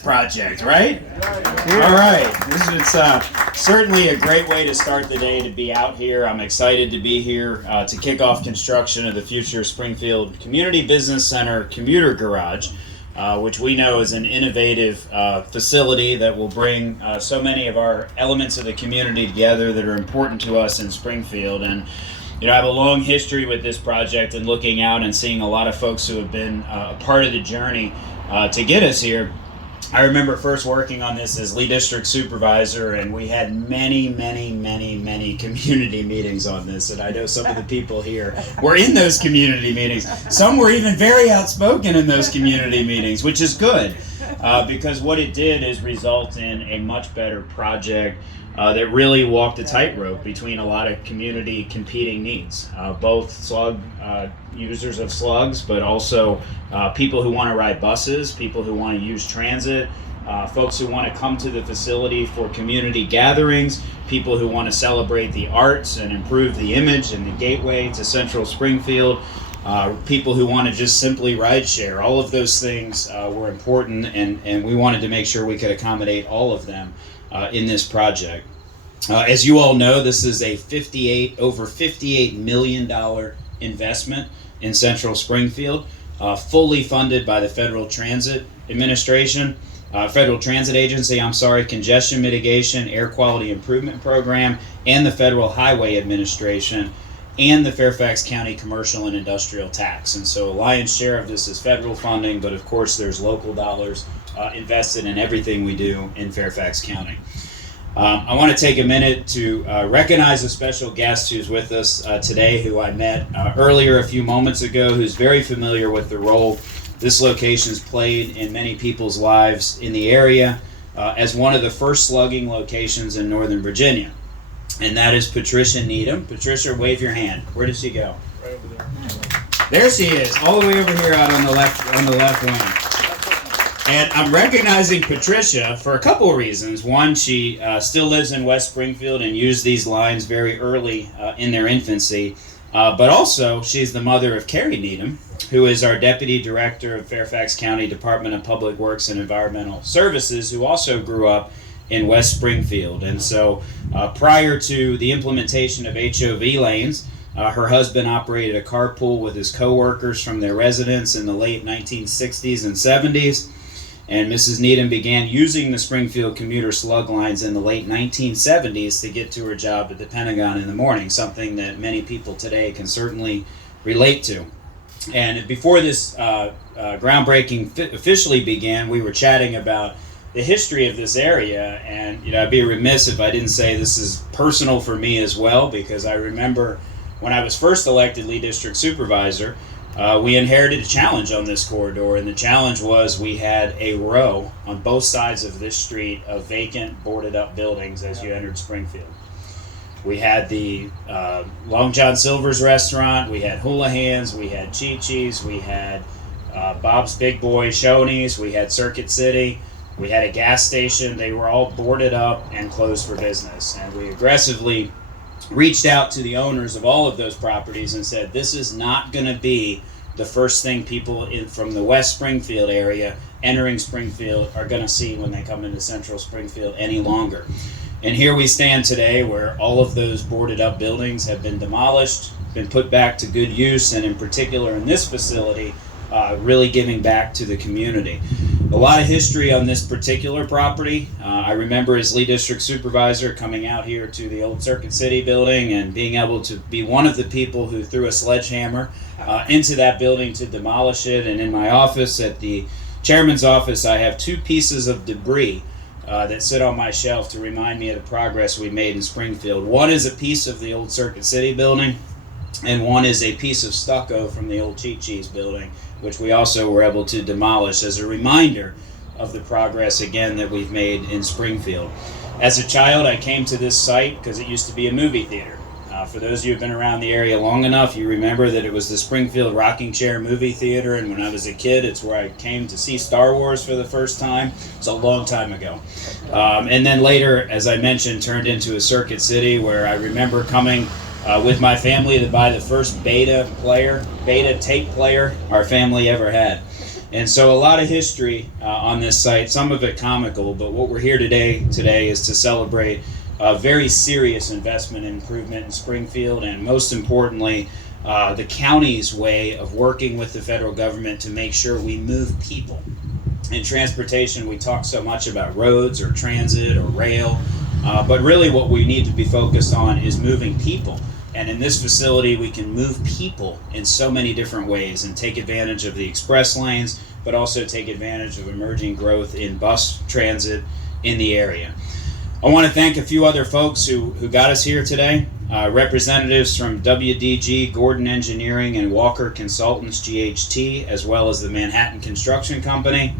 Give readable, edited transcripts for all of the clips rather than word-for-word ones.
best project, right? All right. It's certainly a great way to start the day to be out here. I'm excited to be here to kick off construction of the future Springfield Community Business Center Commuter Garage, which we know is an innovative facility that will bring so many of our elements of the community together that are important to us in Springfield. And I have a long history with this project and looking out and seeing a lot of folks who have been a part of the journey to get us here. I remember first working on this as Lee District Supervisor, and we had many community meetings on this, and I know some of the people here were in those community meetings. Some were even very outspoken in those community meetings, which is good, because what it did is result in a much better project that really walked a tightrope between a lot of community competing needs, both slug users of slugs, but also people who want to ride buses, people who want to use transit, folks who want to come to the facility for community gatherings, people who want to celebrate the arts and improve the image and the gateway to Central Springfield, people who want to just simply ride share. All of those things were important, and we wanted to make sure we could accommodate all of them in this project. As you all know, this is a over $58 million investment in Central Springfield, fully funded by the Federal Transit Agency, Congestion Mitigation, Air Quality Improvement Program, and the Federal Highway Administration, and the Fairfax County Commercial and Industrial Tax. And so a lion's share of this is federal funding, but of course there's local dollars invested in everything we do in Fairfax County. I want to take a minute to recognize a special guest who's with us today, who I met earlier a few moments ago, who's very familiar with the role this location's played in many people's lives in the area as one of the first slugging locations in Northern Virginia. And that is Patricia Needham. Patricia, wave your hand. Where does she go? Right over there. There she is, all the way over here out on the left wing. And I'm recognizing Patricia for a couple of reasons. One, she still lives in West Springfield and used these lines very early in their infancy. But also, she's the mother of Carrie Needham, who is our Deputy Director of Fairfax County Department of Public Works and Environmental Services, who also grew up in West Springfield. And so prior to the implementation of HOV lanes, her husband operated a carpool with his coworkers from their residence in the late 1960s and 70s. And Mrs. Needham began using the Springfield commuter slug lines in the late 1970s to get to her job at the Pentagon in the morning, something that many people today can certainly relate to. And before this groundbreaking officially began, we were chatting about the history of this area, and I'd be remiss if I didn't say this is personal for me as well, because I remember when I was first elected Lee District Supervisor, we inherited a challenge on this corridor, and the challenge was we had a row on both sides of this street of vacant, boarded-up buildings as you entered Springfield. We had the Long John Silver's restaurant, we had Houlihan's, we had Chi-Chi's, we had Bob's Big Boy Shoney's, we had Circuit City, we had a gas station. They were all boarded up and closed for business, and we aggressively reached out to the owners of all of those properties and said, this is not going to be the first thing people from the West Springfield area entering Springfield are going to see when they come into Central Springfield any longer. And here we stand today, where all of those boarded up buildings have been demolished, been put back to good use, and in particular in this facility, really giving back to the community. A lot of history on this particular property. I remember as Lee District Supervisor coming out here to the old Circuit City building and being able to be one of the people who threw a sledgehammer into that building to demolish it. And in my office, at the chairman's office, I have two pieces of debris that sit on my shelf to remind me of the progress we made in Springfield. One is a piece of the old Circuit City building, and one is a piece of stucco from the old Chi-Chi's building, which we also were able to demolish as a reminder of the progress, again, that we've made in Springfield. As a child, I came to this site because it used to be a movie theater. For those of you who have been around the area long enough, you remember that it was the Springfield Rocking Chair Movie Theater, and when I was a kid, it's where I came to see Star Wars for the first time. It's a long time ago. And then later, as I mentioned, turned into a Circuit City, where I remember coming with my family to buy the first beta tape player our family ever had. And so a lot of history on this site, some of it comical, but what we're here today is to celebrate a very serious investment and improvement in Springfield, and most importantly, the county's way of working with the federal government to make sure we move people. In transportation, we talk so much about roads or transit or rail, but really what we need to be focused on is moving people. And in this facility, we can move people in so many different ways and take advantage of the express lanes, but also take advantage of emerging growth in bus transit in the area. I want to thank a few other folks who got us here today. Representatives from WDG, Gordon Engineering, and Walker Consultants, GHT, as well as the Manhattan Construction Company.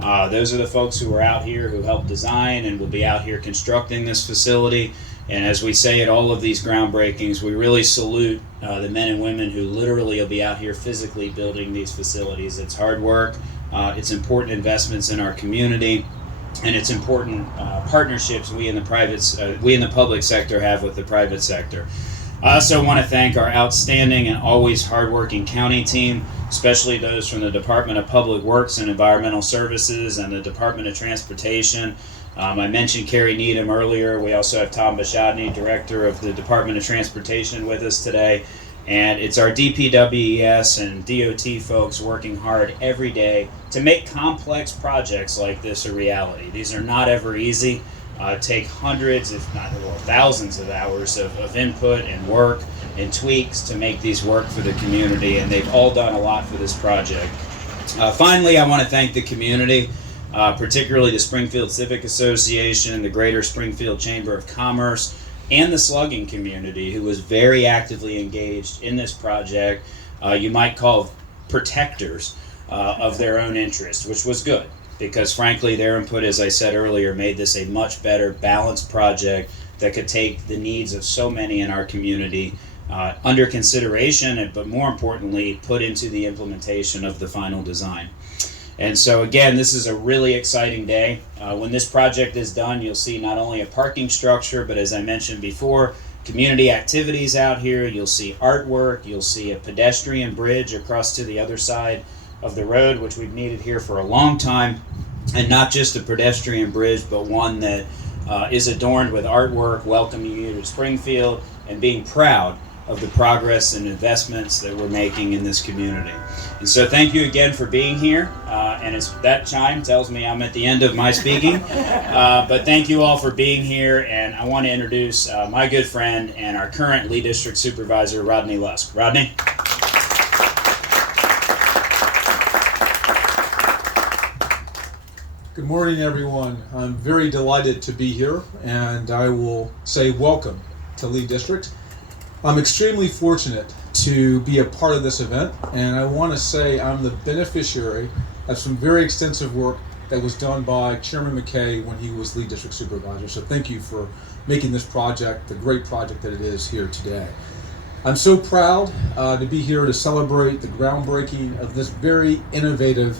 Those are the folks who are out here who helped design and will be out here constructing this facility. And as we say at all of these groundbreakings, we really salute the men and women who literally will be out here physically building these facilities. It's hard work, it's important investments in our community, and it's important partnerships we in the public sector have with the private sector. I also want to thank our outstanding and always hardworking county team, especially those from the Department of Public Works and Environmental Services and the Department of Transportation. I mentioned Carrie Needham earlier. We also have Tom Bashadny, Director of the Department of Transportation, with us today. And it's our DPWES and DOT folks working hard every day to make complex projects like this a reality. These are not ever easy. Take hundreds, if not thousands of hours of input and work and tweaks to make these work for the community, and they've all done a lot for this project. Finally, I want to thank the community. Particularly the Springfield Civic Association, the Greater Springfield Chamber of Commerce, and the slugging community, who was very actively engaged in this project. You might call protectors of their own interest, which was good, because frankly their input, as I said earlier, made this a much better balanced project that could take the needs of so many in our community under consideration, but more importantly, put into the implementation of the final design. And so again, this is a really exciting day. When this project is done, you'll see not only a parking structure, but as I mentioned before, community activities out here. You'll see artwork, you'll see a pedestrian bridge across to the other side of the road, which we've needed here for a long time. And not just a pedestrian bridge, but one that is adorned with artwork, welcoming you to Springfield and being proud of the progress and investments that we're making in this community. And so thank you again for being here. And that chime tells me I'm at the end of my speaking. But thank you all for being here. And I want to introduce my good friend and our current Lee District Supervisor, Rodney Lusk. Rodney? Good morning, everyone. I'm very delighted to be here, and I will say welcome to Lee District. I'm extremely fortunate to be a part of this event, and I want to say I'm the beneficiary of some very extensive work that was done by Chairman McKay when he was Lee District Supervisor. So thank you for making this project the great project that it is here today. I'm so proud to be here to celebrate the groundbreaking of this very innovative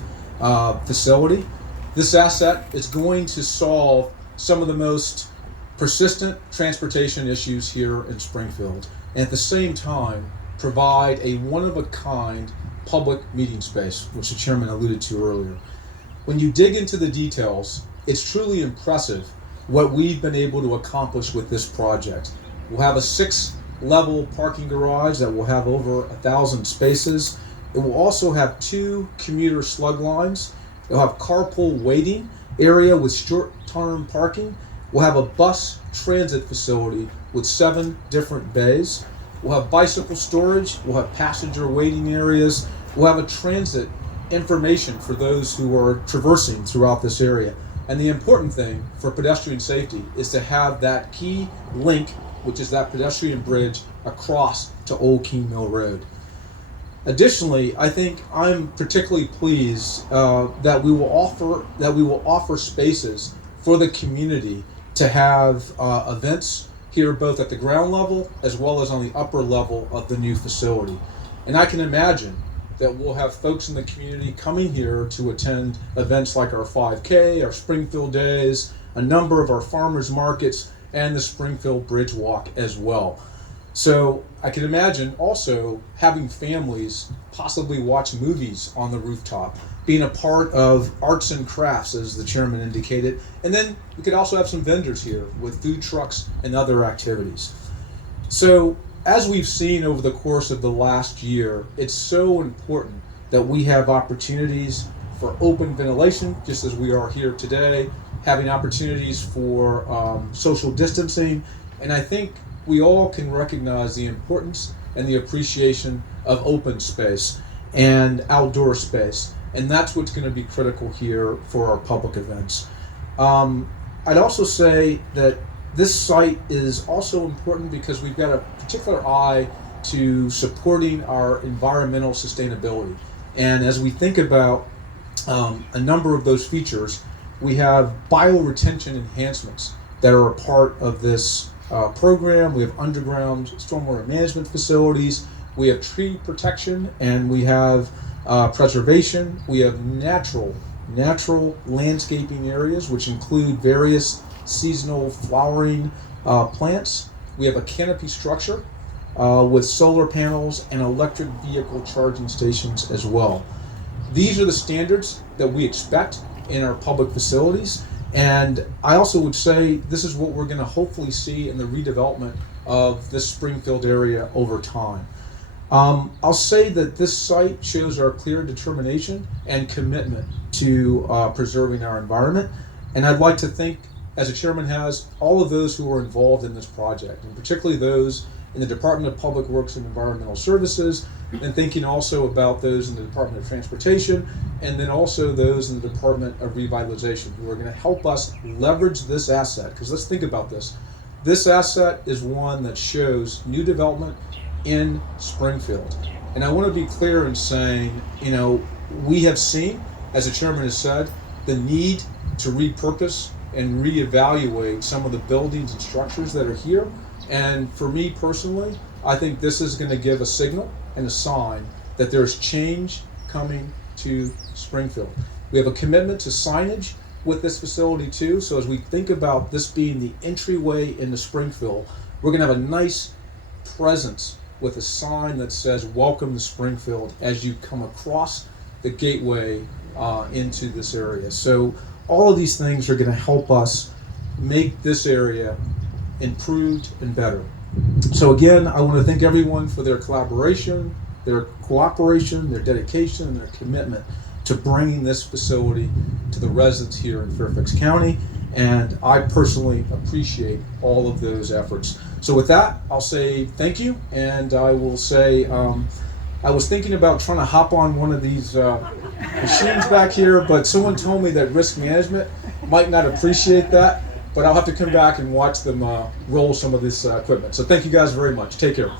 facility. This asset is going to solve some of the most persistent transportation issues here in Springfield, and at the same time provide a one-of-a-kind public meeting space, which the chairman alluded to earlier. When you dig into the details, it's truly impressive what we've been able to accomplish with this project. We'll have a 6-level parking garage that will have over 1,000 spaces. It will also have 2 commuter slug lines. It'll have carpool waiting area with short-term parking. We'll have a bus transit facility with 7 different bays. We'll have bicycle storage. We'll have passenger waiting areas. We'll have a transit information for those who are traversing throughout this area. And the important thing for pedestrian safety is to have that key link, which is that pedestrian bridge across to Old King Mill Road. Additionally, I think I'm particularly pleased that we will offer spaces for the community to have events here, both at the ground level as well as on the upper level of the new facility. And I can imagine that we'll have folks in the community coming here to attend events like our 5K, our Springfield Days, a number of our farmers markets, and the Springfield Bridge Walk as well. So I can imagine also having families possibly watch movies on the rooftop, being a part of arts and crafts, as the chairman indicated. And then we could also have some vendors here with food trucks and other activities. So as we've seen over the course of the last year, it's so important that we have opportunities for open ventilation, just as we are here today, having opportunities for social distancing. And I think we all can recognize the importance and the appreciation of open space and outdoor space. And that's what's going to be critical here for our public events. I'd also say that this site is also important because we've got a particular eye to supporting our environmental sustainability. And as we think about a number of those features, we have bioretention enhancements that are a part of this program. We have underground stormwater management facilities, we have tree protection, and we have preservation. We have natural landscaping areas, which include various seasonal flowering plants. We have a canopy structure with solar panels and electric vehicle charging stations as well. These are the standards that we expect in our public facilities. And I also would say this is what we're going to hopefully see in the redevelopment of this Springfield area over time. I'll say that this site shows our clear determination and commitment to preserving our environment. And I'd like to thank, as the chairman has, all of those who are involved in this project, and particularly those in the Department of Public Works and Environmental Services, and thinking also about those in the Department of Transportation, and then also those in the Department of Revitalization, who are going to help us leverage this asset. Because let's think about this. This asset is one that shows new development in Springfield. And I want to be clear in saying, we have seen, as the chairman has said, the need to repurpose and reevaluate some of the buildings and structures that are here. And for me personally, I think this is going to give a signal and a sign that there's change coming to Springfield. We have a commitment to signage with this facility too. So as we think about this being the entryway into Springfield, we're going to have a nice presence with a sign that says "Welcome to Springfield" as you come across the gateway into this area. So all of these things are going to help us make this area improved and better. So again, I want to thank everyone for their collaboration, their cooperation, their dedication, and their commitment to bringing this facility to the residents here in Fairfax County. And I personally appreciate all of those efforts. So with that, I'll say thank you, and I will say I was thinking about trying to hop on one of these machines back here, but someone told me that risk management might not appreciate that, but I'll have to come back and watch them roll some of this equipment. So thank you guys very much. Take care.